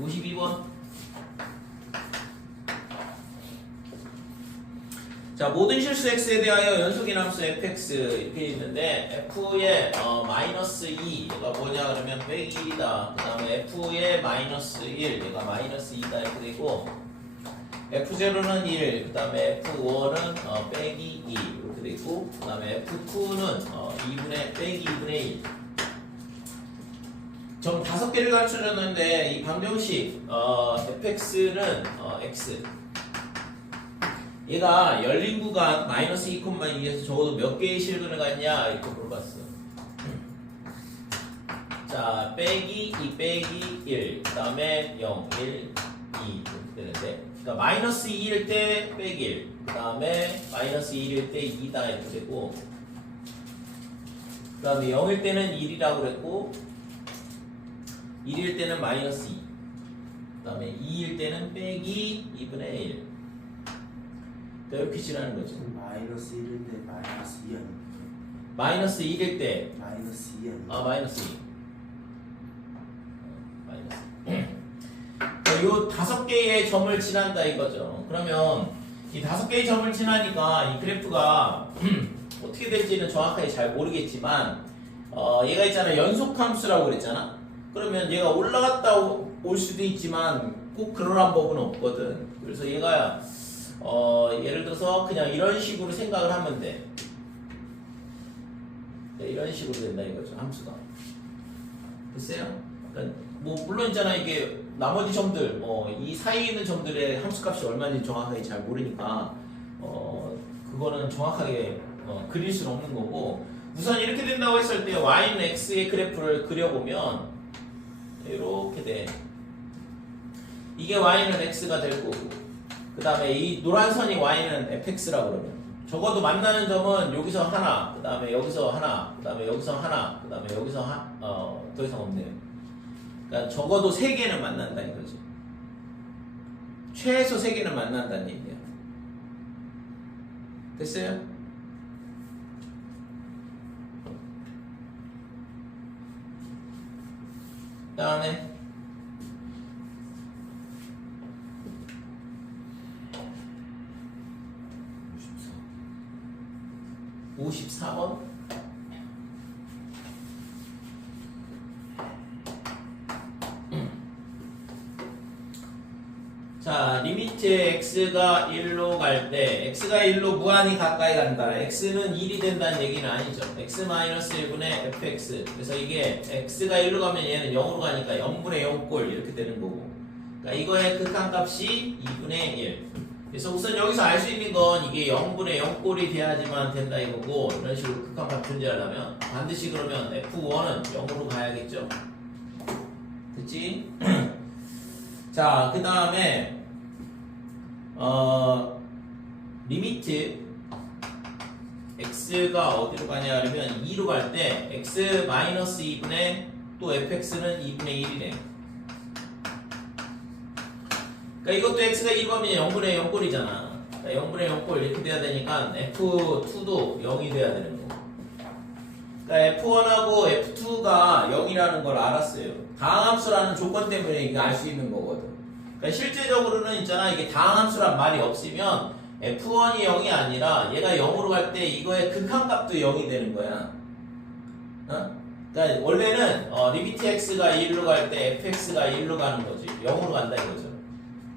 52번. 자, 모든 실수 x에 대하여 연속인함수 fx 이렇게 있는데 f의 마이너스 2 얘가 뭐냐 그러면 빼기 1이다. 그 다음에 f의 마이너스 1 얘가 마이너스 2다 이렇게 되고 f0는 1, 그 다음에 f1은 빼기 2 이렇게 되고 그 다음에 f2는 2분의 빼기 2분의 1. 점 5개를 가르쳐줬는데 이 방정식 fx는 x 얘가 열린 구간 마이너스 2,2에서 적어도 몇 개의 실근을 갖냐 이렇게 물어봤어. 자, 빼기 2 빼기 1, 그 다음에 0, 1, 2 이렇게 되는데 그러니까 마이너스 2일 때 빼기 1, 그 다음에 마이너스 1일 때 2다 이렇게 되고 그 다음에 0일 때는 1이라고 그랬고 1일 때는 마이너스 2, 그 다음에 2일 때는 빼기 2분의 1 이렇게 칠하는 거죠. 마이너스 1인데 마이너스 2 아닙니까? 마이너스 1일 때 마이너스 2 아닙니까? 아 마이너스 2 마이너스 요 5개의 점을 칠한다 이거죠. 그러면 이 5개의 점을 칠하니까 이 그래프가 어떻게 될지는 정확하게 잘 모르겠지만 얘가 있잖아 연속함수라고 그랬잖아. 그러면 얘가 올라갔다 올 수도 있지만 꼭 그러란 법은 없거든. 그래서 얘가 예를 들어서 그냥 이런 식으로 생각을 하면 돼. 네, 이런 식으로 된다 이거죠. 함수가. 됐어요? 그러니까 뭐 물론 있잖아 이게 나머지 점들 이 사이에 있는 점들의 함수값이 얼마인지 정확하게 잘 모르니까 그거는 정확하게 그릴 수는 없는 거고 우선 이렇게 된다고 했을 때 y는 x의 그래프를 그려보면 이렇게 돼. 이게 y는 x가 될 거고 그 다음에 이 노란 선이 y는 fx라고 그러면 적어도 만나는 점은 여기서 하나, 그 다음에 여기서 하나, 그 다음에 여기서 하나, 그 다음에 여기서 더 이상 없네요. 그러니까 적어도 3개는 만난다 이거지. 최소 3개는 만난다는 얘기야. 됐어요? 그 다음에 54번. 자, 리미트 x가 1로 갈 때 x가 1로 무한히 가까이 간다. x는 1이 된다는 얘기는 아니죠. x-1분의 fx. 그래서 이게 x가 1로 가면 얘는 0으로 가니까 0분의 0꼴 이렇게 되는 거고. 그러니까 이거의 극한값이 2분의 1. 그래서 우선 여기서 알 수 있는 건 이게 0분의 0꼴이 돼야지만 된다 이거고 이런 식으로 극한값 존재하려면 반드시 그러면 f1은 0으로 가야겠죠. 됐지? 자, 그 다음에 리미트 x가 어디로 가냐 하면 2로 갈 때 x-2분의 또 fx는 2분의 1이네. 그러니까 이것도 x가 1로 가면 0분의 0꼴이잖아. 그러니까 0분의 0꼴 이렇게 돼야 되니까 f2도 0이 돼야 되는 거고. 그러니까 f1하고 f2가 0이라는 걸 알았어요. 다항함수라는 조건 때문에 이게 알 수 있는 거거든. 그러니까 실제적으로는 있잖아 이게 다항함수란 말이 없으면 f1이 0이 아니라 얘가 0으로 갈 때 이거의 극한값도 0이 되는 거야. 그러니까 원래는 리미트 x가 1로 갈 때 fx가 1로 가는 거지. 0으로 간다 이거죠.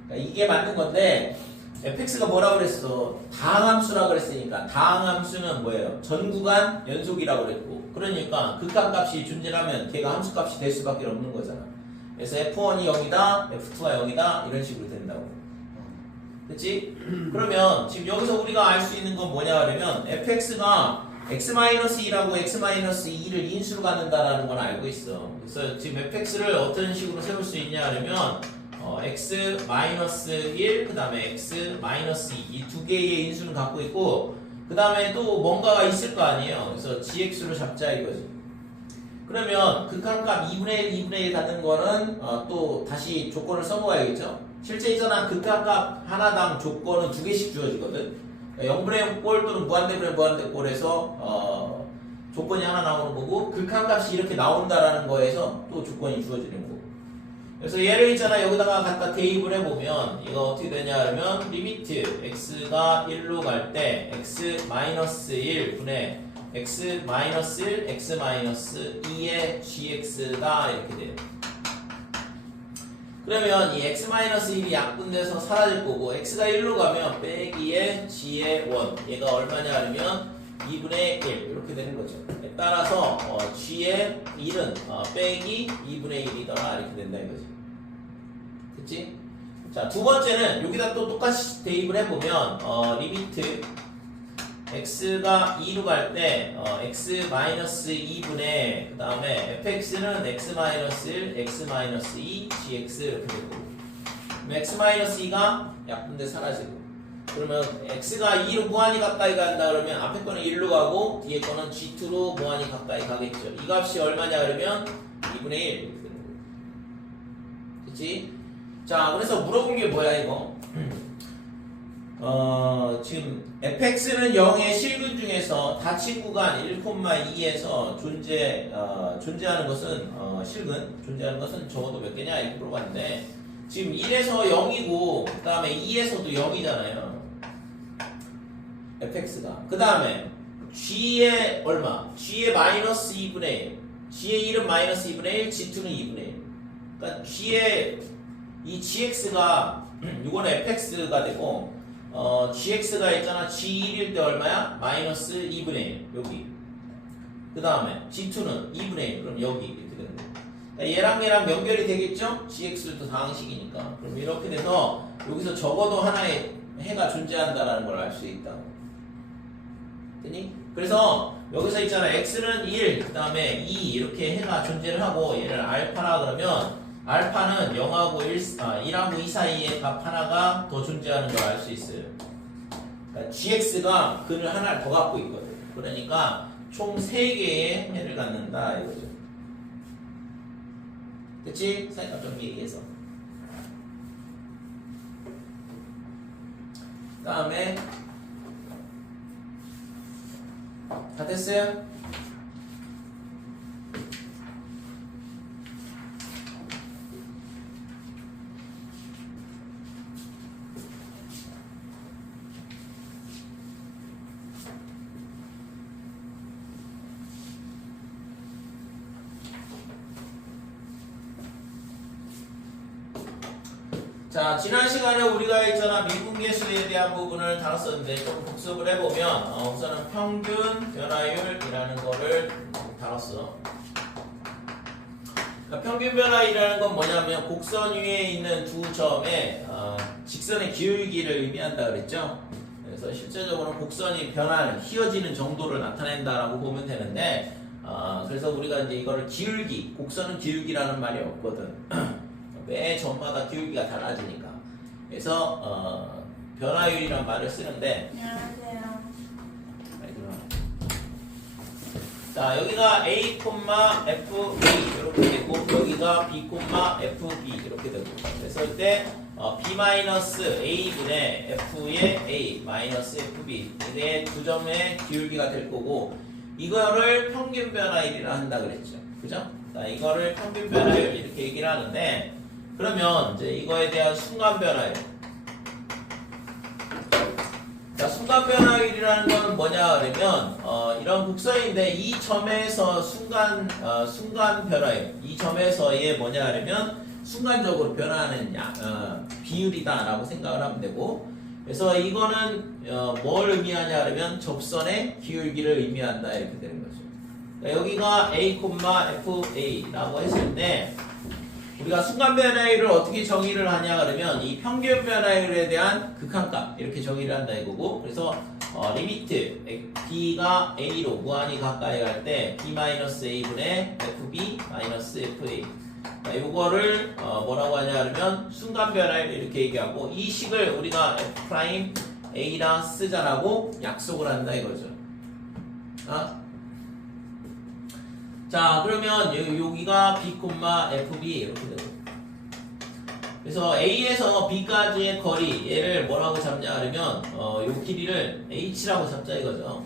그러니까 이게 맞는 건데 fx가 뭐라고 그랬어? 다항함수라고 그랬으니까 다항함수는 뭐예요? 전구간 연속이라고 그랬고 그러니까 극한값이 존재하면 걔가 함수값이 될 수밖에 없는 거잖아. 그래서 f1이 0이다, f2가 0이다 이런 식으로 된다고. 그치? 그러면 지금 여기서 우리가 알 수 있는 건 뭐냐 하면 fx가 x-2라고 x-2를 인수로 갖는다라는 건 알고 있어. 그래서 지금 fx를 어떤 식으로 세울 수 있냐 하면 x-1 그 다음에 x-2 이 두 개의 인수는 갖고 있고 그 다음에 또 뭔가가 있을 거 아니에요. 그래서 gx로 잡자 이거지. 그러면 극한값 2분의 1, 2분의 1 갖는 거는 또 다시 조건을 써먹어야겠죠. 실제 있잖아 극한값 하나당 조건은 2개씩 주어지거든. 0분의 0꼴 또는 무한대분의 무한대꼴에서 조건이 하나 나오는 거고 극한값이 이렇게 나온다라는 거에서 또 조건이 주어지는 거고 그래서 얘를 있잖아 여기다가 갖다 대입을 해보면 이거 어떻게 되냐 하면 리미트 x가 1로 갈 때 x-1 분의 x-1 x-2의 gx가 이렇게 돼요. 그러면 이 x-1이 약분돼서 사라질 거고 x가 1로 가면 빼기의 g의 원 얘가 얼마냐 하면 2분의 1 이렇게 되는 거죠. 따라서 g의 1은 빼기 2분의 1이더라 이렇게 된다 이거지. 그치? 자, 두 번째는 여기다 또 똑같이 대입을 해보면 리미트 x가 2로 갈 때 x-2분의 그 다음에 fx는 x-1, x-2, gx 이렇게 되고 x-2가 약분돼 사라지고 그러면 x가 2로 무한히 가까이 간다 그러면 앞에 거는 1로 가고 뒤에 거는 g2로 무한히 가까이 가겠죠. 이 값이 얼마냐 그러면 2분의 1 이렇게 되는 거예요. 그치? 자, 그래서 물어본 게 뭐야 이거? 지금 fx는 0의 실근 중에서 닫힌 구간 1,2에서 존재하는 것은 실근 존재하는 것은 적어도 몇 개냐 이렇게 물어봤는데 지금 1에서 0이고 그 다음에 2에서도 0이잖아요. fx가 그 다음에 g의 얼마? g의 마이너스 2분의 1 g의 1은 마이너스 2분의 1 g2는 2분의 1 그러니까 g의 이 gx가 이거는 fx가 되고 gx가 있잖아 g1일 때 얼마야? 마이너스 2분의 1 여기 그 다음에 g2는 2분의 1 그럼 여기 이렇게 되는 거예요. 그러니까 얘랑 연결이 되겠죠? gx도 상식이니까 그럼 이렇게 돼서 여기서 적어도 하나의 해가 존재한다라는 걸 알 수 있다고 됐니? 그래서 여기서 있잖아 x는 1 그 다음에 2 이렇게 해가 존재를 하고 얘를 알파라 그러면 알파는 1하고 2 사이에 값 하나가 더 존재하는 걸 알 수 있어요. 그러니까 gx가 근을 하나를 더 갖고 있거든. 그러니까 총 3개의 해를 갖는다 이거죠. 그치? 사이값 좀 얘기해서. 그 다음에 다 됐어요? 자, 지난 시간에 우리가 있잖아 미분계수에 대한 부분을 다뤘었는데 좀 복습을 해보면 우선은 평균 변화율이라는 거를 다뤘어. 그러니까 평균 변화율이라는 건 뭐냐면 곡선 위에 있는 두 점에 직선의 기울기를 의미한다 그랬죠. 그래서 실제적으로 곡선이 변화를 휘어지는 정도를 나타낸다라고 보면 되는데 그래서 우리가 이제 이거를 기울기, 곡선은 기울기라는 말이 없거든. 매 점마다 기울기가 달라지니까 그래서 변화율이라는 말을 쓰는데 안녕하세요. 자 여기가 a, f, a 이렇게 되고 여기가 b, f, b 이렇게 되고 그래서 이때 b-a 분의 f의 a 마이너스 fb 이게 두 점의 기울기가 될 거고 이거를 평균 변화율이라 한다 그랬죠. 그죠? 자, 이거를 평균 변화율 이렇게 얘기를 하는데 그러면 이제 이거에 대한 순간 변화율. 자, 순간 변화율이라는 거는 뭐냐 그러면 이런 곡선인데 이 점에서 순간 변화율. 이 점에서의 뭐냐 그러면 순간적으로 변화하는 비율이다라고 생각을 하면 되고. 그래서 이거는 뭘 의미하냐 그러면 접선의 기울기를 의미한다 이렇게 되는 거죠. 그러니까 여기가 a, fa라고 했을 때 우리가 순간 변화율을 어떻게 정의를 하냐 그러면 이 평균 변화율에 대한 극한값 이렇게 정의를 한다 이거고 그래서 리미트 b가 a로 무한히 가까이 갈 때 b-a 분의 fb -fa 이거를 뭐라고 하냐 그러면 순간 변화율 이렇게 얘기하고 이 식을 우리가 f'a라 쓰자라고 약속을 한다 이거죠. 자 그러면 여기가 b, fb 이렇게 되고 그래서 a에서 b까지의 거리 얘를 뭐라고 잡냐 하면 요 길이를 h라고 잡자 이거죠.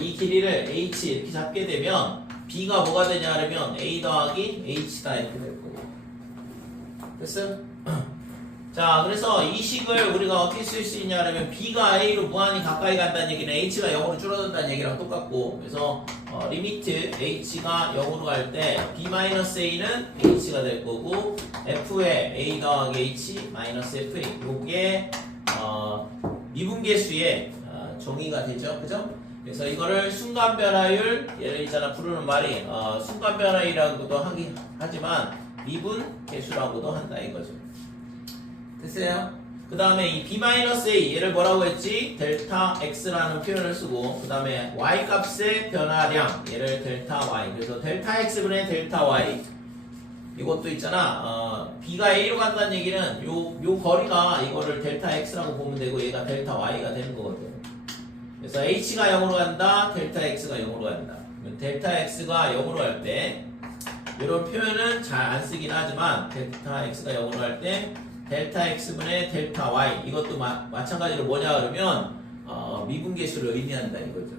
이 길이를 h 이렇게 잡게 되면 b가 뭐가 되냐 하면 a 더하기 h다 이렇게 될 거고 됐어요? 자, 그래서 이 식을 우리가 어떻게 쓸 수 있냐면 b가 a로 무한히 가까이 간다는 얘기는 h가 0으로 줄어든다는 얘기랑 똑같고, 그래서 리미트 h가 0으로 갈 때 b-a는 h가 될 거고 f의 a 더하기 h 마이너스 fa 요게 미분계수의 정의가 되죠, 그죠? 그래서 이거를 순간 변화율, 예를 있잖아 부르는 말이 순간 변화율이라고도 하지만 미분 계수라고도 한다 이거죠. 됐어요? 그 다음에 이 b-a 얘를 뭐라고 했지? 델타 x라는 표현을 쓰고, 그 다음에 y 값의 변화량 얘를 델타 y, 그래서 델타 x분의 델타 y 이것도 있잖아. b가 a로 간다는 얘기는 요 거리가 이거를 델타 x라고 보면 되고 얘가 델타 y가 되는 거거든. 그래서 h가 0으로 간다, 델타 x가 0으로 간다. 델타 x가 0으로 갈 때 이런 표현은 잘 안 쓰긴 하지만 델타 x가 0으로 갈 때 델타 x분의 델타 y 이것도 마찬가지로 뭐냐 그러면 미분계수를 의미한다 이거죠.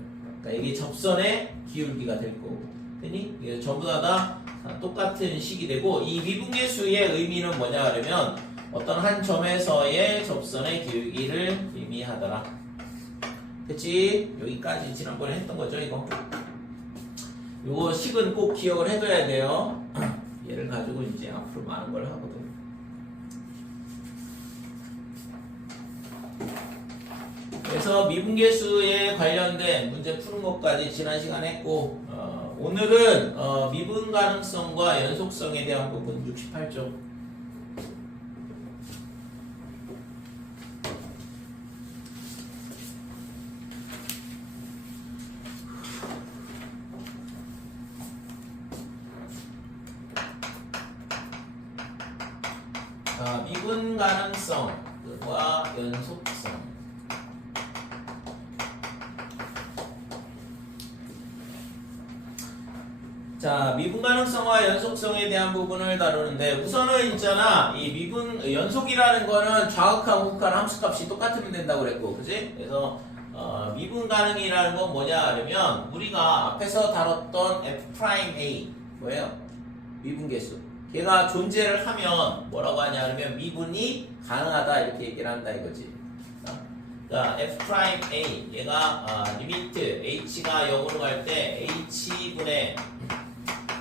그러니까 이게 접선의 기울기가 될 거고, 되니 이게 전부 다 똑같은 식이 되고, 이 미분계수의 의미는 뭐냐 그러면 어떤 한 점에서의 접선의 기울기를 의미하더라. 그치? 여기까지 지난번에 했던 거죠 이거. 요거 식은 꼭 기억을 해둬야 돼요. 얘를 가지고 이제 앞으로 많은 걸 하거든. 그래서 미분계수에 관련된 문제 푸는 것까지 지난 시간에 했고, 오늘은 미분 가능성과 연속성에 대한 부분 68쪽. 미분 가능성과 연속성. 자, 미분 가능성과 연속성에 대한 부분을 다루는데, 우선은 있잖아, 이 미분 연속이라는 거는 좌극한 우극한 함수값이 똑같으면 된다고 그랬고, 그지? 그래서 미분 가능이라는 건 뭐냐 하면 우리가 앞에서 다뤘던 f'A 뭐예요? 미분계수. 걔가 존재를 하면 뭐라고 하냐 하면 미분이 가능하다 이렇게 얘기를 한다 이거지. 자, f'A 얘가 리미트 h가 0으로 갈 때 h분의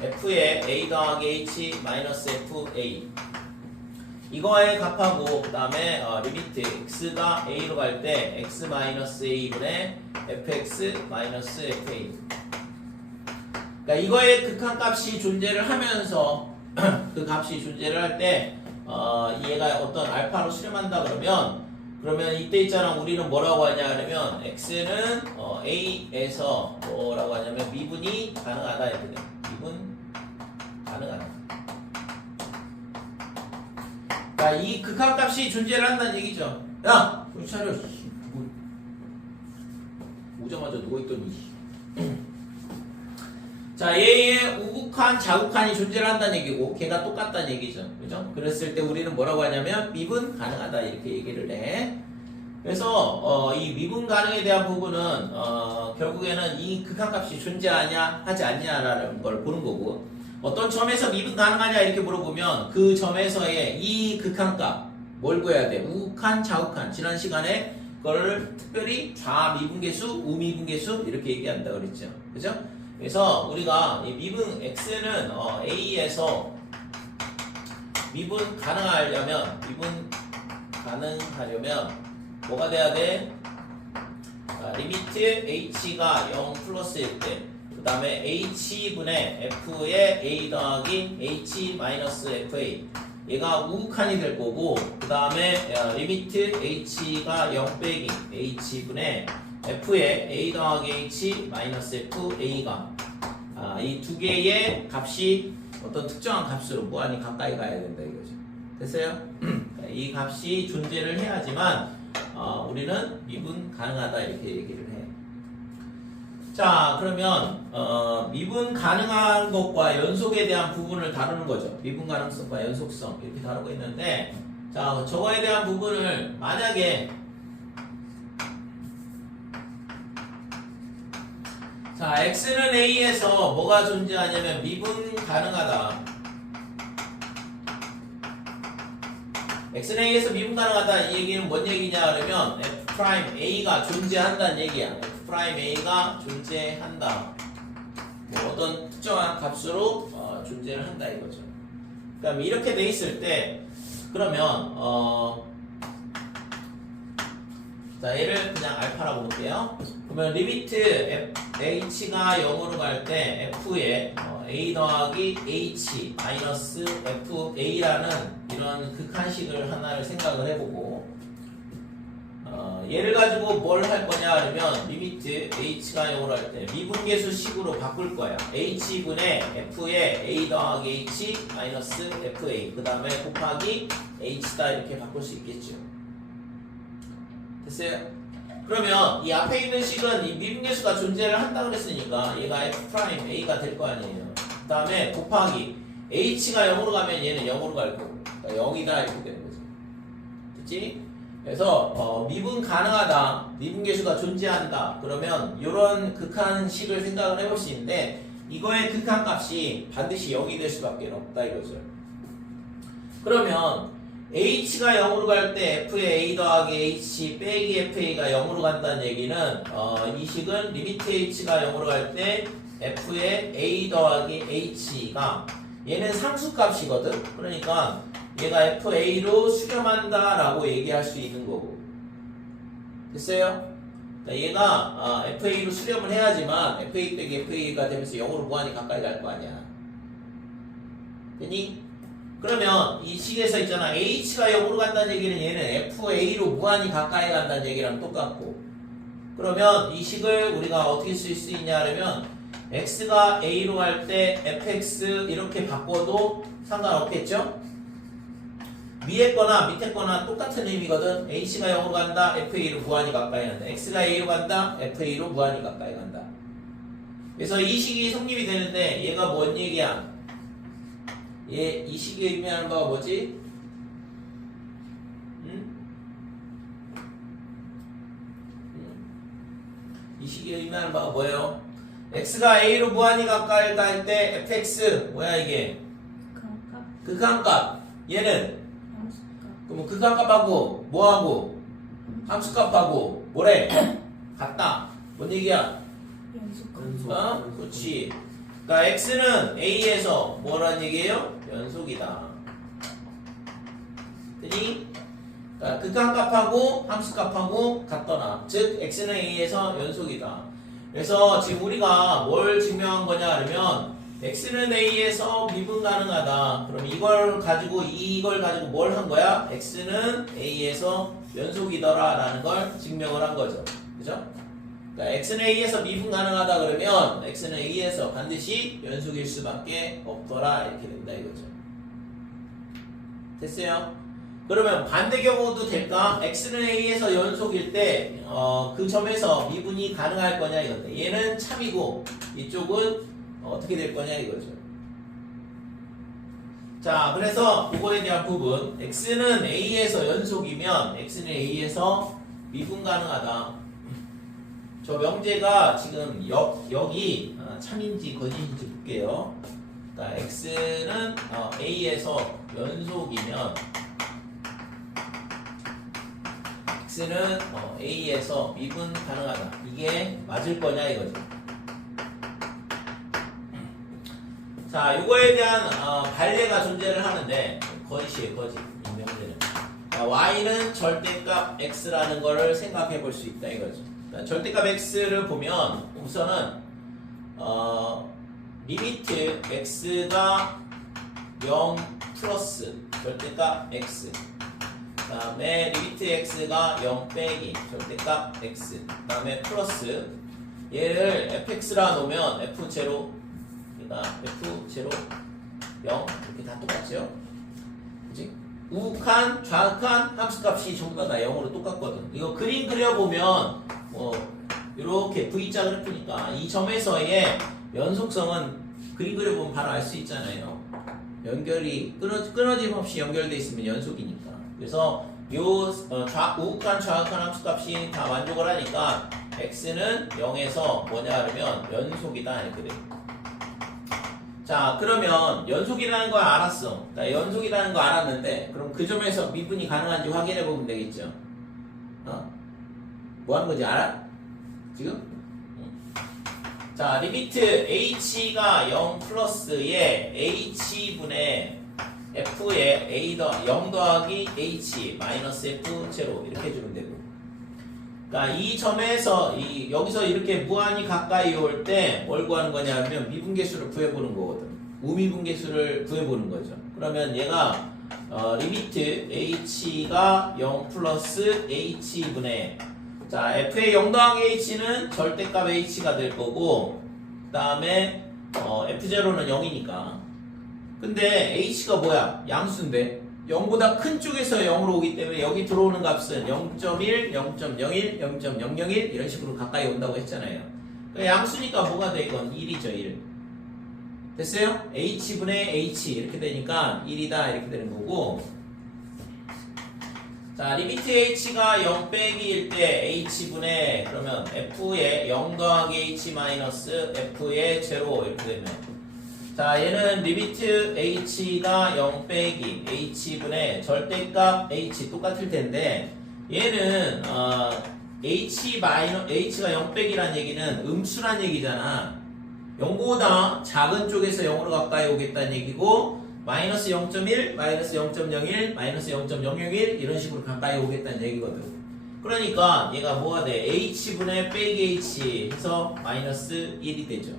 f의 a 더하기 h 마이너스 fa 이거에 값하고, 그 다음에 리미트 x가 a로 갈 때 x 마이너스 a분의 fx 마이너스 fa. 그러니까 이거의 극한값이 존재를 하면서 그 값이 존재를 할 때 얘가 어떤 알파로 수렴한다 그러면 이때 있잖아, 우리는 뭐라고 하냐 그러면 x는 a에서 뭐라고 하냐면 미분이 가능하다 이렇게 돼. 미분 가능하다. 그러니까 이 극한값이 존재를 한다는 얘기죠. 야, 정신 차려. 오자마자 누워있더니. 자, 얘의 우극한, 자극한이 존재를 한다는 얘기고, 걔가 똑같다는 얘기죠. 그죠? 그랬을 때 우리는 뭐라고 하냐면, 미분 가능하다. 이렇게 얘기를 해. 그래서, 이 미분 가능에 대한 부분은, 결국에는 이 극한값이 존재하냐, 하지 않냐라는 걸 보는 거고, 어떤 점에서 미분 가능하냐, 이렇게 물어보면, 그 점에서의 이 극한값, 뭘 구해야 돼? 우극한, 자극한. 지난 시간에 그거를 특별히 좌미분계수, 우미분계수, 이렇게 얘기한다 그랬죠. 그죠? 그래서 우리가 이 미분 x는 a에서 미분 가능하려면 뭐가 돼야 돼? 리미트 h가 0 플러스일 때, 그 다음에 h분의 f의 a 더하기 h 마이너스 fa 얘가 우극한이 될 거고, 그 다음에 리미트 h가 0 빼기 h분의 f의 a 더하기 h 마이너스 fa가 이 두 개의 값이 어떤 특정한 값으로 무한히 가까이 가야 된다 이거죠. 됐어요? 이 값이 존재를 해야지만 우리는 미분 가능하다 이렇게 얘기를 해. 자, 그러면 미분 가능한 것과 연속에 대한 부분을 다루는 거죠. 미분 가능성과 연속성 이렇게 다루고 있는데, 자, 저거에 대한 부분을 만약에 자, x는 a에서 뭐가 존재하냐면 미분 가능하다. x는 a에서 미분 가능하다 이 얘기는 뭔 얘기냐 그러면 f'a가 존재한다는 얘기야. f'a가 존재한다. 뭐 어떤 특정한 값으로 존재를 한다 이거죠. 그럼 이렇게 돼 있을 때 그러면 자 얘를 그냥 알파라고 볼게요. 그러면 리미트 h가 0으로 갈 때 f에 a 더하기 h 마이너스 fa라는 이런 극한식을 하나를 생각을 해보고 얘를 가지고 뭘 할 거냐 그러면 리미트 h가 0으로 할 때 미분계수식으로 바꿀 거야. h분의 f에 a 더하기 h 마이너스 fa 그 다음에 곱하기 h다 이렇게 바꿀 수 있겠죠. 됐어요? 그러면 이 앞에 있는 식은 이 미분계수가 존재를 한다 그랬으니까 얘가 f'a가 될 거 아니에요. 그 다음에 곱하기 h가 0으로 가면 얘는 0으로 갈 거고 그러니까 0이다 이렇게 되는 거죠. 됐지? 그래서 미분 가능하다, 미분계수가 존재한다 그러면 이런 극한식을 생각을 해볼 수 있는데 이거의 극한값이 반드시 0이 될 수밖에 없다 이거죠. 그러면 h가 0으로 갈 때 f의 a 더하기 h 빼기 fa가 0으로 간다는 얘기는 이 식은 리미트 h가 0으로 갈 때 f의 a 더하기 h가 얘는 상수값이거든. 그러니까 얘가 fa로 수렴한다 라고 얘기할 수 있는 거고. 됐어요? 그러니까 얘가 fa로 수렴을 해야지만 fa 빼기 fa가 되면서 0으로 무한히 가까이 갈 거 아니야. 되니? 그러면 이 식에서 있잖아 h가 0으로 간다는 얘기는 얘는 fa로 무한히 가까이 간다는 얘기랑 똑같고 그러면 이 식을 우리가 어떻게 쓸 수 있냐 하면 x가 a로 갈 때 fx 이렇게 바꿔도 상관없겠죠? 위에 거나 밑에 거나 똑같은 의미거든. h가 0으로 간다 fa로 무한히 가까이 간다. x가 a로 간다 fa로 무한히 가까이 간다. 그래서 이 식이 성립이 되는데 얘가 뭔 얘기야? 이 식이 의미하는 바가 뭐지? 이 식이 의미하는 바가 뭐예요? x가 a로 무한히 가까이 갈 때 fx 뭐야 이게? 극한값. 얘는 그럼 극한값하고 뭐하고? 함수값하고 뭐래? 같다. 뭔 얘기야? 그렇지. 그러니까 x는 a에서 뭐라는 얘기예요? 연속이다. 그니? 그러니까 극한값하고 함수값하고 같더나. 즉 x는 a에서 연속이다. 그래서 지금 우리가 뭘 증명한 거냐 하면 x는 a에서 미분 가능하다. 그럼 이걸 가지고 뭘 한 거야? x는 a에서 연속이더라 라는 걸 증명을 한 거죠. 그죠? 그러니까 x는 a에서 미분 가능하다 그러면 x는 a에서 반드시 연속일 수밖에 없더라 이렇게 된다 이거죠. 됐어요? 그러면 반대 경우도 될까? x는 a에서 연속일 때 그 점에서 미분이 가능할 거냐 이건데 얘는 참이고 이쪽은 어떻게 될 거냐 이거죠. 자, 그래서 그거에 대한 부분 x는 a에서 연속이면 x는 a에서 미분 가능하다. 저 명제가 지금 여기 참인지 거짓인지 볼게요. 그러니까 x는 a에서 연속이면 x는 a에서 미분 가능하다. 이게 맞을 거냐 이거죠. 자, 이거에 대한 반례가 존재를 하는데 거짓이에요, 거짓. 이 명제는. y는 절대값 x라는 거를 생각해 볼 수 있다 이거죠. 절대값 x를 보면 우선은 리미트 x가 0 플러스 절대값 x 그 다음에 리미트 x가 0 빼기 절대값 x 그 다음에 플러스 얘를 fx라 놓으면 f0 그러니까 f0 0 이렇게 다 똑같죠. 그치? 우극한 좌극한 함수값이 전부 다 0으로 똑같거든. 이거 그림 그려보면 이렇게 V자 그래프니까 이 점에서의 연속성은 그림 그려보면 바로 알 수 있잖아요. 연결이 끊어짐 없이 연결돼 있으면 연속이니까. 그래서 우극한 좌극한 함수값이 다 만족을 하니까 x는 0에서 뭐냐 하면 연속이다 이렇게 돼요. 자, 그러면 연속이라는 걸 알았어. 자, 연속이라는 거 알았는데, 그럼 그 점에서 미분이 가능한지 확인해 보면 되겠죠. 뭐 하는 건지 알아? 지금? 자, 리미트 h가 0 플러스에 h분의 f에 0 더하기 h 마이너스 f 제로 이렇게 해주면 되고. 그러니까 이 점에서 여기서 이렇게 무한히 가까이 올 때 뭘 구하는 거냐면 미분계수를 구해보는 거거든. 우미분계수를 구해보는 거죠. 그러면 얘가 리미트 h가 0 플러스 h분의 자 f의 0 더하기 h는 절대값 h가 될 거고 그 다음에 f0는 0이니까 근데 h가 뭐야? 양수인데 0보다 큰 쪽에서 0으로 오기 때문에 여기 들어오는 값은 0.1, 0.01, 0.001 이런 식으로 가까이 온다고 했잖아요. 그러니까 양수니까 뭐가 돼? 이건 1이죠. 1 됐어요? h분의 h 이렇게 되니까 1이다 이렇게 되는 거고 자 리미트 h가 0 빼기일 때 h분의 그러면 f의 0 더하기 h 마이너스 f의 제로 이렇게 되면 자 얘는 리미트 h가 0 빼기 h분의 절대값 h 똑같을 텐데 얘는 h가 0 빼기란 얘기는 음수란 얘기잖아. 0보다 작은 쪽에서 0으로 가까이 오겠다는 얘기고 마이너스 0.1, 마이너스 0.01, 마이너스 0.001 이런 식으로 가까이 오겠다는 얘기거든. 그러니까 얘가 뭐가 돼? h분의 빼기 h 해서 마이너스 1이 되죠.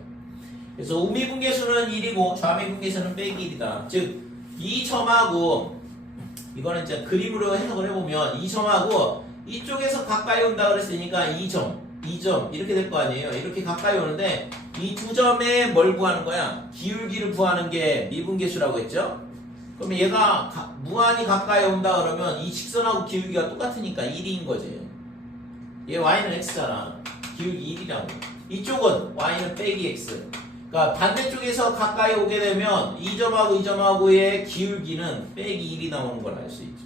그래서 우미분계수는 1이고 좌미분계수는 빼기 1이다. 즉 이 점하고 이거는 이제 그림으로 해석을 해보면 이 점하고 이쪽에서 가까이 온다 그랬으니까 2점 이렇게 될 거 아니에요. 이렇게 가까이 오는데 이 두 점에 뭘 구하는 거야? 기울기를 구하는 게 미분계수라고 했죠? 그러면 얘가 무한히 가까이 온다 그러면 이 직선하고 기울기가 똑같으니까 1인 거지. 얘 y는 x잖아. 기울기 1이라고. 이쪽은 y는 빼기 x. 그러니까 반대쪽에서 가까이 오게 되면 이 점하고 이 점하고의 기울기는 빼기 1이 나오는 걸 알 수 있죠.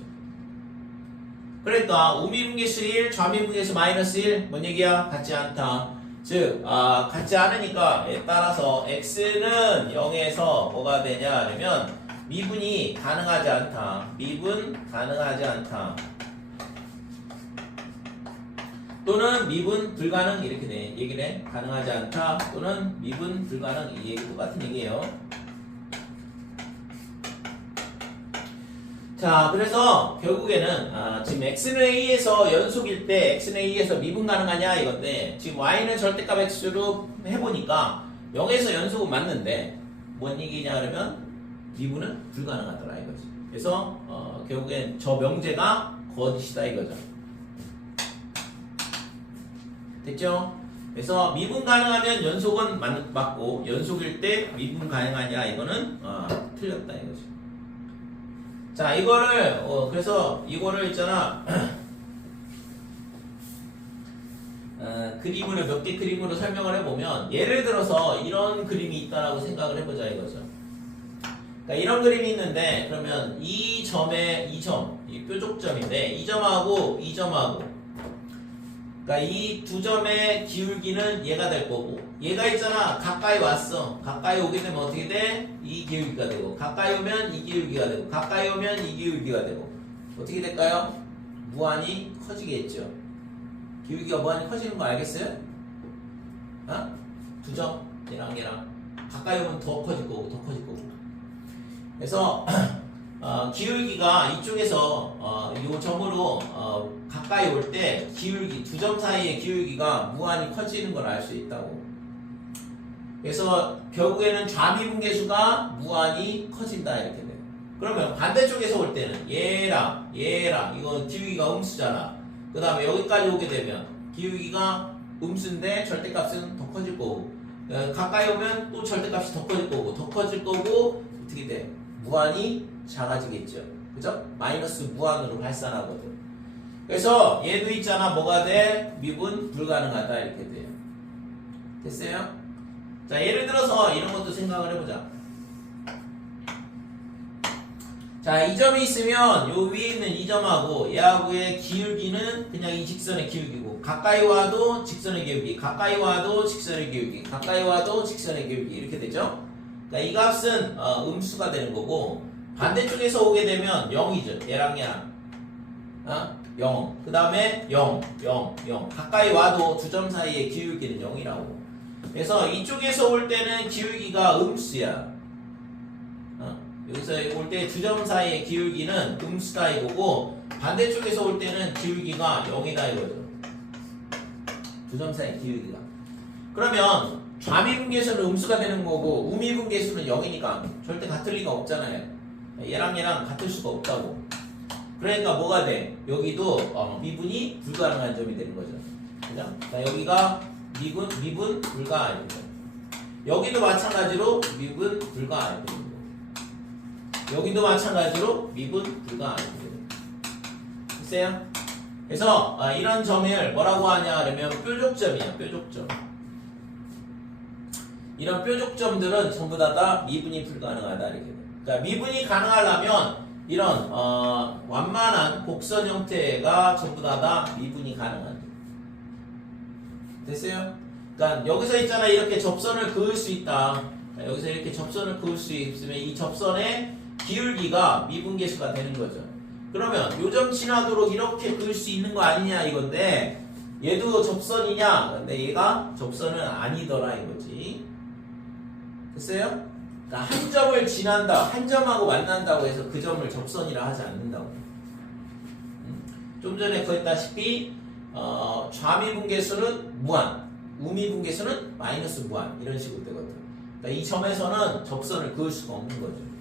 그러니까 우미분계수 1, 좌미분계수 마이너스 1 뭔 얘기야? 같지 않다. 즉 같지 않으니까 따라서 x는 0에서 뭐가 되냐 그러면 미분이 가능하지 않다. 미분 가능하지 않다. 또는 미분 불가능 이렇게 얘기를 해. 가능하지 않다 또는 미분 불가능 이 얘기 똑같은 얘기예요. 자 그래서 결국에는 지금 x는 a에서 연속일 때 x는 a에서 미분 가능하냐 이건데 지금 y는 절대값 x로 해보니까 0에서 연속은 맞는데 뭔 얘기냐 그러면 미분은 불가능하더라 이거지. 그래서 결국엔 저 명제가 거짓이다 이거죠. 됐죠? 그래서 미분 가능하면 연속은 맞고 연속일 때 미분 가능하냐 이거는 틀렸다 이거죠. 자 이거를 그래서 이거를 있잖아 그림으로 몇 개 그림으로 설명을 해보면 예를 들어서 이런 그림이 있다라고 생각을 해보자 이거죠. 그러니까 이런 그림이 있는데 그러면 이 점에 이 뾰족점인데 이 점하고 이 점하고 그러니까 이 두 점의 기울기는 얘가 될 거고 얘가 있잖아 가까이 왔어. 가까이 오게 되면 어떻게 돼? 이 기울기가 되고 가까이 오면 이 기울기가 되고 가까이 오면 이 기울기가 되고 어떻게 될까요? 무한히 커지겠죠. 기울기가 무한히 커지는 거 알겠어요? 두 점 얘랑 가까이 오면 더 커질 거고 더 커질 거고 그래서 기울기가 이쪽에서 이 점으로 가까이 올 때 기울기 두 점 사이의 기울기가 무한히 커지는 걸 알 수 있다고. 그래서 결국에는 좌미분계수가 무한히 커진다 이렇게 돼요. 그러면 반대쪽에서 올 때는 얘랑 이거 기울기가 음수잖아. 그 다음에 여기까지 오게 되면 기울기가 음수인데 절대값은 더 커질 거고 가까이 오면 또 절대값이 더 커질 거고 어떻게 돼? 무한히 작아지겠죠. 그죠? 마이너스 무한으로 발산하거든. 그래서 얘도 있잖아. 뭐가 돼? 미분 불가능하다 이렇게 돼요. 됐어요? 자 예를 들어서 이런 것도 생각을 해보자. 자 이 점이 있으면 요 위에 있는 이 점하고 얘하고의 기울기는 그냥 이 직선의 기울기고 가까이 와도 직선의 기울기 가까이 와도 직선의 기울기 가까이 와도 직선의 기울기 이렇게 되죠. 그러니까 이 값은 음수가 되는 거고 반대쪽에서 오게 되면 0이죠. 얘랑 0. 그 다음에 0, 0, 0. 가까이 와도 두 점 사이의 기울기는 0이라고. 그래서 이쪽에서 올 때는 기울기가 음수야. 여기서 올 때 두 점 사이의 기울기는 음수다 이거고 반대쪽에서 올 때는 기울기가 0이다 이거죠. 두 점 사이의 기울기가. 그러면 좌미분계수는 음수가 되는 거고 우미분계수는 0이니까 절대 같을 리가 없잖아요. 얘랑 얘랑 같을 수가 없다고. 그러니까 뭐가 돼? 여기도 미분이 불가능한 점이 되는 거죠. 그죠? 자, 여기가 미분 불가 이런 거. 여기도 마찬가지로 미분 불가 이런 거. 여기도 마찬가지로 미분 불가 이런 거. 됐어요? 그래서 이런 점을 뭐라고 하냐 그러면 뾰족점이야. 뾰족점. 이런 뾰족점들은 전부 다 미분이 불가능하다 이렇게 돼. 그러니까 미분이 가능하려면 이런 완만한 곡선 형태가 전부 다 미분이 가능한. 됐어요? 그러니까 여기서 있잖아 이렇게 접선을 그을 수 있다. 여기서 이렇게 접선을 그을 수 있으면 이 접선의 기울기가 미분계수가 되는 거죠. 그러면 요점 지나도록 이렇게 그을 수 있는 거 아니냐 이건데 얘도 접선이냐? 근데 얘가 접선은 아니더라 이거지. 됐어요? 그러니까 한 점을 지난다, 한 점하고 만난다고 해서 그 점을 접선이라 하지 않는다고. 좀 전에 그랬다시피 좌미분계수는 무한, 우미분계수는 마이너스 무한 이런 식으로 되거든. 그러니까 이 점에서는 접선을 그을 수가 없는 거죠.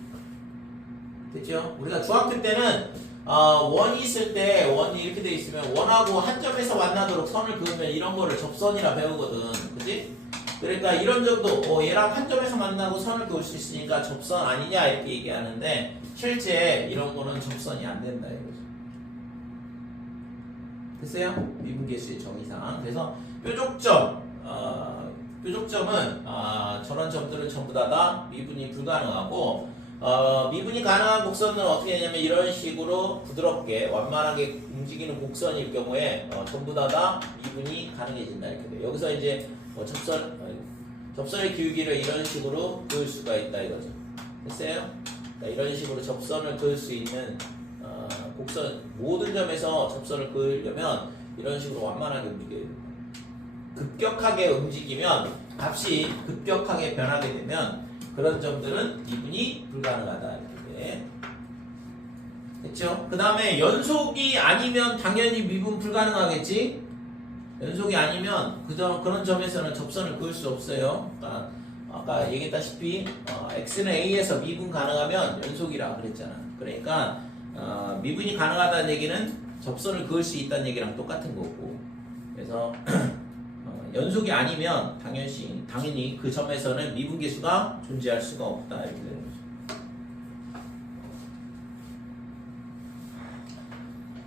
됐죠? 우리가 중학교 때는 원이 있을 때 원이 이렇게 돼 있으면 원하고 한 점에서 만나도록 선을 그으면 이런 거를 접선이라 배우거든. 그치? 그러니까 이런 점도 얘랑 한 점에서 만나고 선을 그을 수 있으니까 접선 아니냐 이렇게 얘기하는데 실제 이런 거는 접선이 안 된다 이거죠. 됐어요? 미분계수의 정의상. 그래서 뾰족점은 저런 점들은 전부 다 미분이 불가능하고 미분이 가능한 곡선은 어떻게 되냐면 이런 식으로 부드럽게 완만하게 움직이는 곡선일 경우에 전부 다 미분이 가능해진다 이렇게 돼요. 여기서 이제 접선의 기울기를 이런 식으로 그을 수가 있다 이거죠. 됐어요? 그러니까 이런 식으로 접선을 그을 수 있는 곡선 모든 점에서 접선을 그으려면 이런 식으로 완만하게 움직여야 됩니다. 급격하게 움직이면 값이 급격하게 변하게 되면 그런 점들은 미분이 불가능하다 이렇게. 됐죠? 그 다음에 연속이 아니면 당연히 미분 불가능하겠지? 연속이 아니면 그런 점에서는 접선을 그을 수 없어요. 그러니까 아까 얘기했다시피 x는 a에서 미분 가능하면 연속이라 그랬잖아. 그러니까 미분이 가능하다는 얘기는 접선을 그을 수 있다는 얘기랑 똑같은 거고. 그래서 연속이 아니면 당연히 그 점에서는 미분계수가 존재할 수가 없다 이렇게 되는 거죠.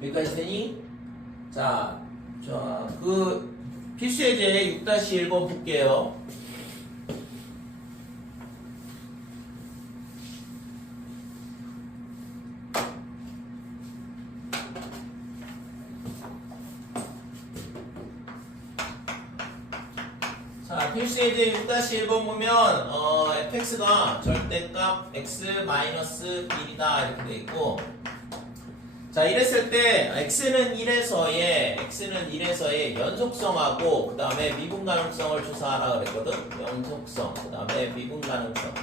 여기까지 되니? 자, 그 필수예제 6-1번 볼게요. 자, 필수예제 6-1번 보면 fx가 절대값 x-1이다 이렇게 돼 있고, 자 이랬을 때 x는 1에서의 연속성하고 그 다음에 미분 가능성을 조사하라 그랬거든. 연속성 그 다음에 미분 가능성.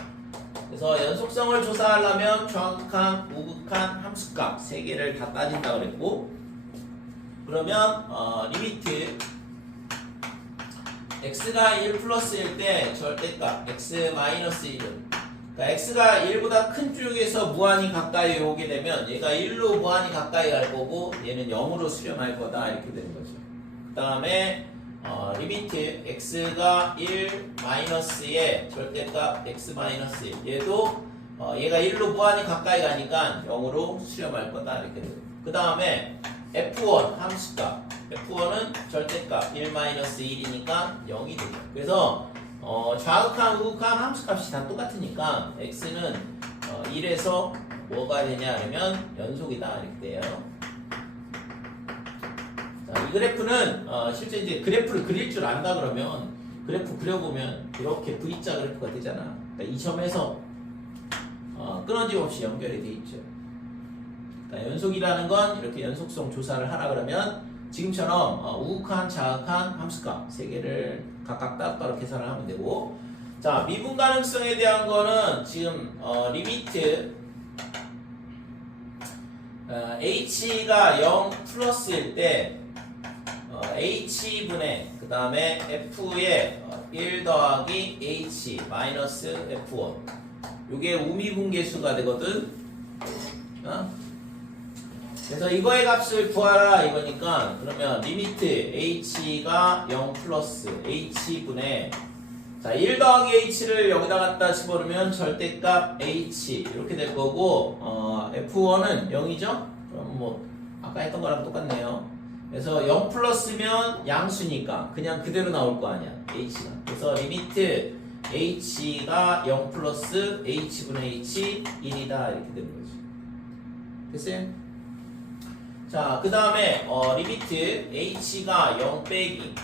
그래서 연속성을 조사하려면 정확한 우극한 함수값 3개를 다 따진다 그랬고, 그러면 리미트 x가 1 플러스일 때 절대값 x-1은, 그러니까 x가 1보다 큰 쪽에서 무한히 가까이 오게 되면 얘가 1로 무한히 가까이 갈 거고 얘는 0으로 수렴할 거다 이렇게 되는 거죠. 그 다음에 리미트 x가 1 마이너스의 절대값 x-1 얘도 얘가 1로 무한히 가까이 가니까 0으로 수렴할 거다 이렇게 되고, 그 다음에 f1 함수값 f1은 절대값 1-1이니까 0이 되죠. 그래서 좌극한 우극한 함수값이 다 똑같으니까 x는 1에서 뭐가 되냐 하면 연속이다 이렇게 돼요. 자, 이 그래프는 실제 이제 그래프를 그릴 줄 안다 그러면 그래프 그려보면 이렇게 V자 그래프가 되잖아. 그러니까 이 점에서 끊어짐 없이 연결이 돼 있죠. 그러니까 연속이라는 건 이렇게 연속성 조사를 하라 그러면 지금처럼 우극한, 자극한 함수값 세 개를 각각 따로따로 계산을 하면 되고, 자 미분 가능성에 대한 거는 지금 리미트 h가 0 플러스일 때 h분의 그 다음에 f의 1 더하기 h 마이너스 f1 요게 우미분계수가 되거든. 그래서 이거의 값을 구하라 이거니까, 그러면 리미트 h가 0 플러스 h분의 자 1 더하기 h를 여기다 갖다 집어넣으면 절대값 h 이렇게 될 거고, f1은 0이죠? 그럼 뭐 아까 했던 거랑 똑같네요. 그래서 0 플러스면 양수니까 그냥 그대로 나올 거 아니야, h가. 그래서 리미트 h가 0 플러스 h분의 h 1이다 이렇게 되는 거죠. 됐어요? 자, 그 다음에 리미트 h가 0 빼기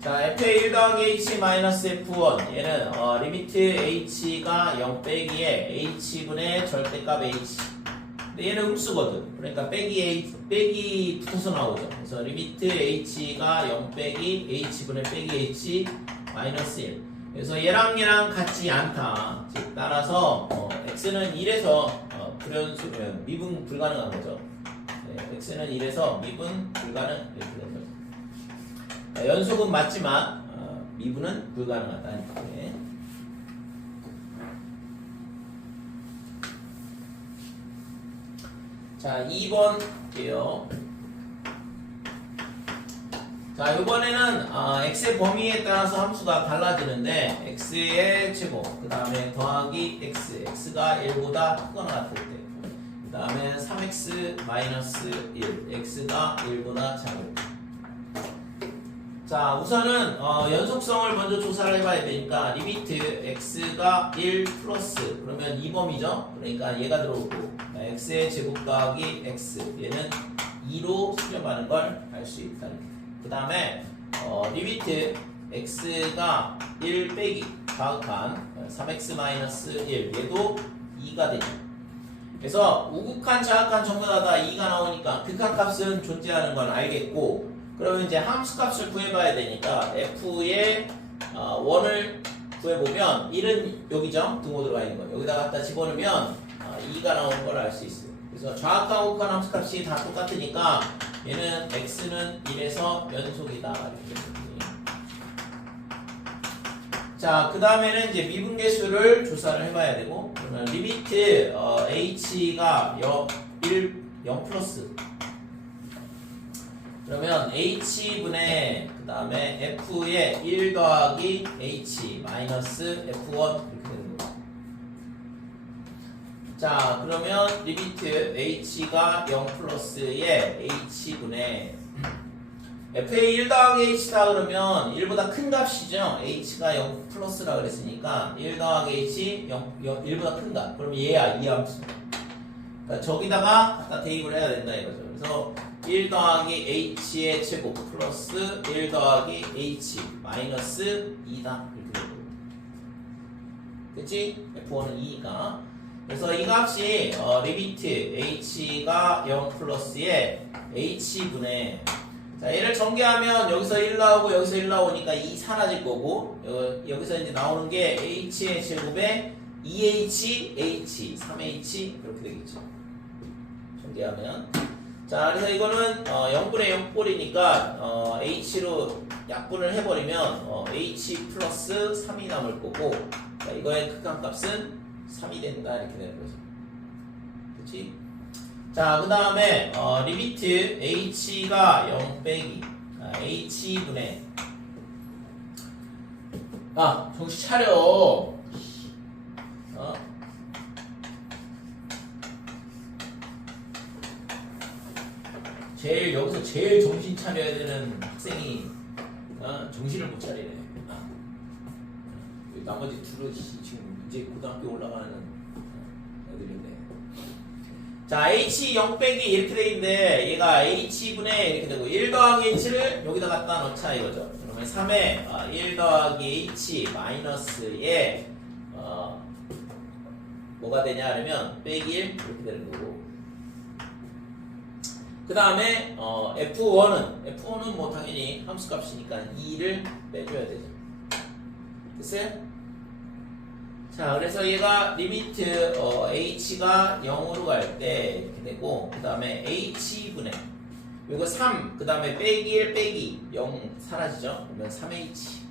자 f의 1 더하기 h 마이너스 f1 얘는 리미트 h가 0 빼기에 h분의 절대값 h. 근데 얘는 음수거든. 그러니까 빼기 붙어서 나오죠. 그래서 리미트 h가 0 빼기 h분의 빼기 h 마이너스 1. 그래서 얘랑 같지 않다. 즉 따라서 x는 1에서 불연수면 미분 불가능한 거죠. 네, x는 1에서 미분 불가능 이렇게 되는 거죠. 연속은 맞지만 미분은 불가능하다. 네. 자 2번 볼게요. 자 이번에는 x의 범위에 따라서 함수가 달라지는데 x의 제곱 그 다음에 더하기 x가 1보다 크거나 같을 때 그 다음에 3x 마이너스 1 x가 1보다 작을 때. 자 우선은 연속성을 먼저 조사를 해봐야 되니까 리미트 x가 1 플러스 그러면 2범위죠. 그러니까 얘가 들어오고 x의 제곱 더하기 x 얘는 2로 수렴하는 걸 알 수 있다. 그 다음에 리미트 x가 1 빼기 자극한 3x 마이너스 1 얘도 2가 되죠. 그래서 우극한 자극한 전부 다 2가 나오니까 극한값은 존재하는 건 알겠고, 그러면 이제 함수값을 구해봐야 되니까 f의 1을 구해보면 1은 여기죠. 등호 들어가 있는 거 여기다 갖다 집어넣으면 2가 나오는 걸 알 수 있어요. 그래서 좌악과 우극한 함수값이 다 똑같으니까 얘는 x는 1에서 연속이다 이렇게 됩니다. 자, 그 다음에는 이제 미분계수를 조사를 해봐야 되고, 그러면 리미트 h가 0 플러스 그러면 h분의 그 다음에 f의 1 더하기 h 마이너스 f1 이렇게 되는 거죠. 자 그러면 리미트 h가 0 플러스의 h분의 f의 1 더하기 h다 그러면 1보다 큰 값이죠. h가 0 플러스라 그랬으니까 1 더하기 h 1보다 큰 값. 그럼 얘야 이 함수. 그러니까 저기다가 갖다 대입을 해야 된다 이거죠. 그래서 1 더하기 h의 제곱 플러스 1 더하기 h 마이너스 2다 이렇게 되고, 그치? f1은 2가. 그래서 이 값이 리미트 h가 0 플러스의 h분의 자 얘를 전개하면 여기서 1 나오고 여기서 1 나오니까 2 사라질 거고, 여기서 이제 나오는 게 h의 제곱에 2h, h, 3h 그렇게 되겠죠. 전개하면. 자 그래서 이거는 0분의 0꼴이니까 h로 약분을 해버리면 h 플러스 3이 남을 거고, 자, 이거의 극한값은 3이 된다 이렇게 되는 거죠. 그치? 자 그 다음에 리미트 h가 0 빼기 h분의 정신 차려. 여기서 제일 정신 차려야 되는 학생이 정신을 못 차리네. 나머지 둘은 지금 이제 고등학교 올라가는 애들인데. 자, h 0 빼기 이렇게 돼 있는데 얘가 h분의 이렇게 되고 1 더하기 h를 여기다 갖다 넣자 이거죠. 그러면 3에 1 더하기 h 마이너스에 뭐가 되냐 하면 빼기 1 이렇게 되는 거고, 그 다음에 F1은 뭐 당연히 함수값이니까 2를 빼줘야 되죠. 됐어요? 자, 그래서 얘가 리미트 h가 0으로 갈 때 이렇게 되고, 그 다음에 h분의 요거 3, 그 다음에 빼기 1 빼기 0 사라지죠. 그러면 3h.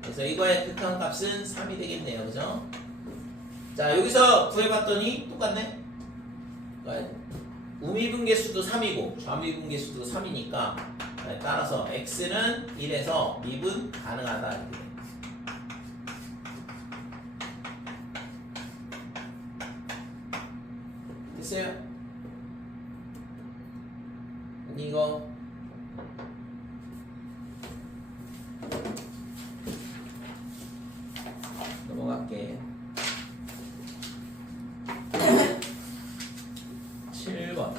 그래서 이거의 극한값은 3이 되겠네요. 그죠? 자, 여기서 구해봤더니 똑같네. 우미분계수도 3이고 좌미분계수도 3이니까 따라서 x는 1에서 미분 가능하다 이렇게 돼. 됐어요? 이거 넘어갈게. 7번.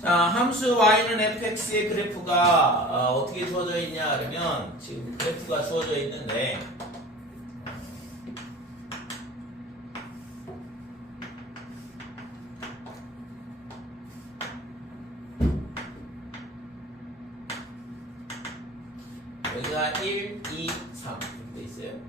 자, 함수 y는 fx의 그래프가 어떻게 주어져 있냐 그러면 지금 그래프가 주어져 있는데 여기가 1, 2, 3 이렇게 돼 있어요.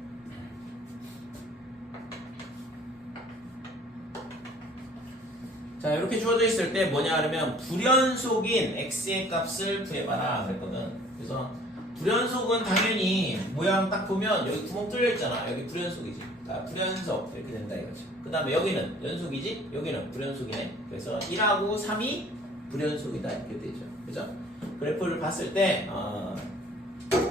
자, 이렇게 주어져 있을 때 뭐냐 하면 불연속인 x의 값을 구해봐라 그랬거든. 그래서 불연속은 당연히 모양 딱 보면 여기 구멍 뚫려 있잖아. 여기 불연속이지. 자, 불연속 이렇게 된다 이거죠. 그 다음에 여기는 연속이지, 여기는 불연속이네. 그래서 1하고 3이 불연속이다 이렇게 되죠. 그죠? 그래프를 봤을 때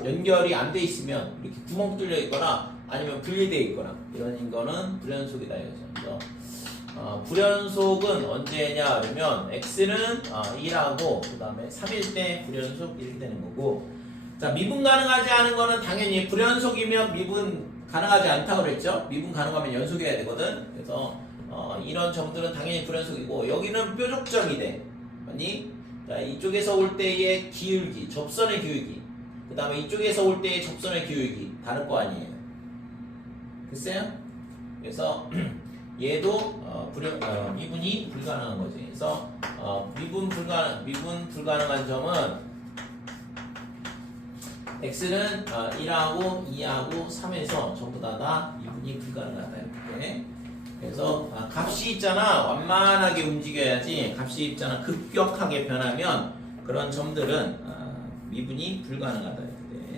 연결이 안 돼 있으면 이렇게 구멍 뚫려 있거나 아니면 분리되어 있거나 이런 거는 불연속이다 이거죠. 그래서 불연속은 언제냐 그러면 x는 1하고 그 다음에 3일 때 불연속 이렇게 되는 거고, 자, 미분 가능하지 않은 거는 당연히 불연속이면 미분 가능하지 않다고 그랬죠. 미분 가능하면 연속해야 되거든. 그래서 이런 점들은 당연히 불연속이고, 여기는 뾰족점이 돼. 아니, 자, 이쪽에서 올 때의 기울기, 접선의 기울기, 그 다음에 이쪽에서 올 때의 접선의 기울기 다를 거 아니에요. 됐어요? 그래서 얘도 미분이 불가능한 거지. 그래서 미분 불가능한 점은 x는 1하고 2하고 3에서 전부 다 미분이 불가능하다 이렇게. 그래서 값이 있잖아 완만하게 움직여야지, 값이 있잖아 급격하게 변하면 그런 점들은 미분이 불가능하다 이렇게.